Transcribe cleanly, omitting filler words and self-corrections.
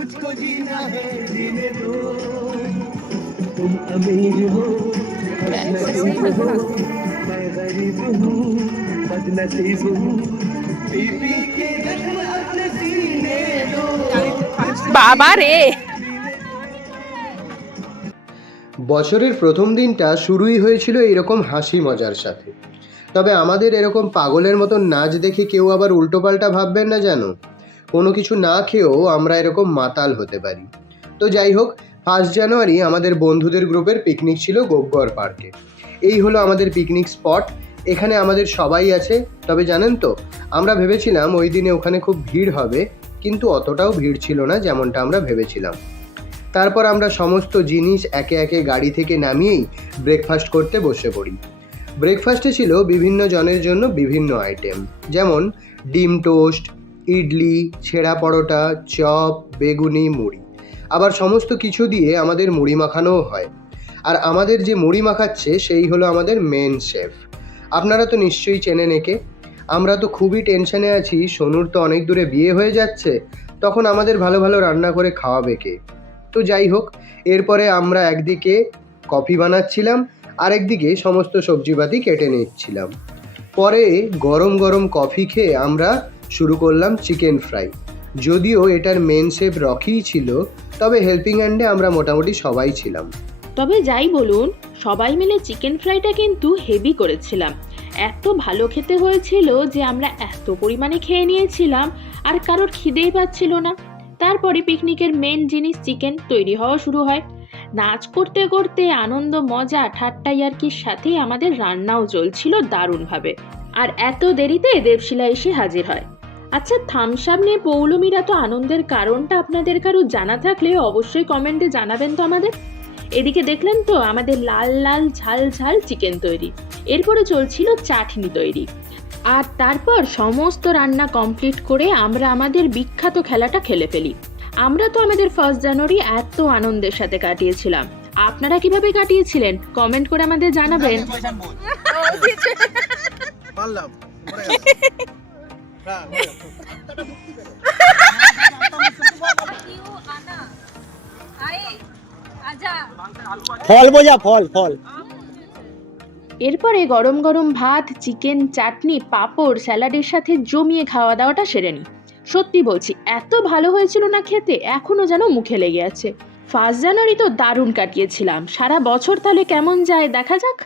मुझको जीना है जीने दो तुम अमीर हो बदनसीब हो मैं गरीब हूँ बदनसीब हूँ बीबी के जज्बात सीने दो বাবা রে। বছরের প্রথম দিনটা শুরুই হয়েছিল এরকম হাসি মজার সাথে। তবে আমাদের এরকম পাগলের মতন নাচ দেখে কেউ আবার উল্টোপাল্টা ভাববেন না যেন। কোনো কিছু না খেয়েও আমরা এরকম মাতাল হতে পারি। তো যাই হোক, 1 জানুয়ারি আমাদের বন্ধুদের গ্রুপের পিকনিক ছিল গোপগড় পার্কে। এই হলো আমাদের পিকনিক স্পট। এখানে আমাদের সবাই আছে। তবে জানেন তো, আমরা ভেবেছিলাম ওই দিনে ওখানে খুব ভিড় হবে, কিন্তু অতটাও ভিড় ছিল না যেমনটা আমরা ভেবেছিলাম। তারপর আমরা সমস্ত জিনিস একে একে গাড়ি থেকে নামিয়েই ব্রেকফাস্ট করতে বসে পড়ি। ব্রেকফাস্টে ছিল বিভিন্ন জনের জন্য বিভিন্ন আইটেম, যেমন ডিম টোস্ট, ইডলি, ছেঁড়া পরোটা, চপ, বেগুনি, মুড়ি। আবার সমস্ত কিছু দিয়ে আমাদের মুড়ি মাখানোও হয়। আর আমাদের যে মুড়ি মাখাচ্ছে সেই হলো আমাদের মেন শেফ। আপনারা তো নিশ্চয়ই চেনেন একে। আমরা তো খুবই টেনশনে আছি, সোনুর তো অনেক দূরে বিয়ে হয়ে যাচ্ছে, তখন আমাদের ভালো ভালো রান্না করে খাওয়াবে কে। তো যাই হোক, এরপরে আমরা একদিকে কফি বানাচ্ছিলাম, আরেকদিকে সমস্ত সবজিপাতি কেটে নিচ্ছিলাম। পরে গরম গরম কফি খেয়ে আমরা শুরু করলাম চিকেন ফ্রাই। যদিও এটার মেন শেফ রকিই ছিল, তবে হেল্পিং হ্যান্ডে আমরা মোটামুটি সবাই ছিলাম। তবে যাই বলুন, সবাই মিলে চিকেন ফ্রাইটা কিন্তু হেভি করেছিলাম। এত ভালো খেতে হয়েছিল যে আমরা এত পরিমাণে খেয়ে নিয়েছিলাম আর কারোর খিদেই পাচ্ছিল না। তারপরে পিকনিকের মেন জিনিস চিকেন তৈরি হওয়া শুরু হয়। নাচ করতে করতে আনন্দ মজা ঠাট্টা ইয়ার্কির সাথে আমাদের রান্নাও চলছিল দারুণভাবে। আর এত দেরিতে দেবশিলা এসে হাজির হয়। আচ্ছা, থামস আপ নিয়ে পৌলমীর এত আনন্দের কারণটা আপনাদের কারো জানা থাকলে অবশ্যই কমেন্টে জানাবেন তো আমাদের। এদিকে দেখলেন তো আমাদের লাল লাল ঝাল ঝাল চিকেন তৈরি, এরপরে চলছিল চাটনি তৈরি। আর তারপর সমস্ত রান্না কমপ্লিট করে আমরা আমাদের বিখ্যাত খেলাটা খেলে ফেলি। আমরা তো আমাদের 1 জানুয়ারি এত আনন্দের সাথে কাটিয়েছিলাম। আপনারা কিভাবে কাটিয়েছিলেন কমেন্ট করে আমাদের জানাবেন। ফল বোঝা ফল ফল। এরপরে গরম গরম ভাত, চিকেন, চাটনি, পাঁপড়, স্যালাডের সাথে জমিয়ে খাওয়া দাওয়াটা সেরে নিই। সত্যি বলছি, এত ভালো হয়েছিল না খেতে, এখনো যেন মুখে লেগে আছে। 1 জানুয়ারি তো দারুণ কাটিয়েছিলাম। সারা বছর তাহলে কেমন যায় দেখা যাক।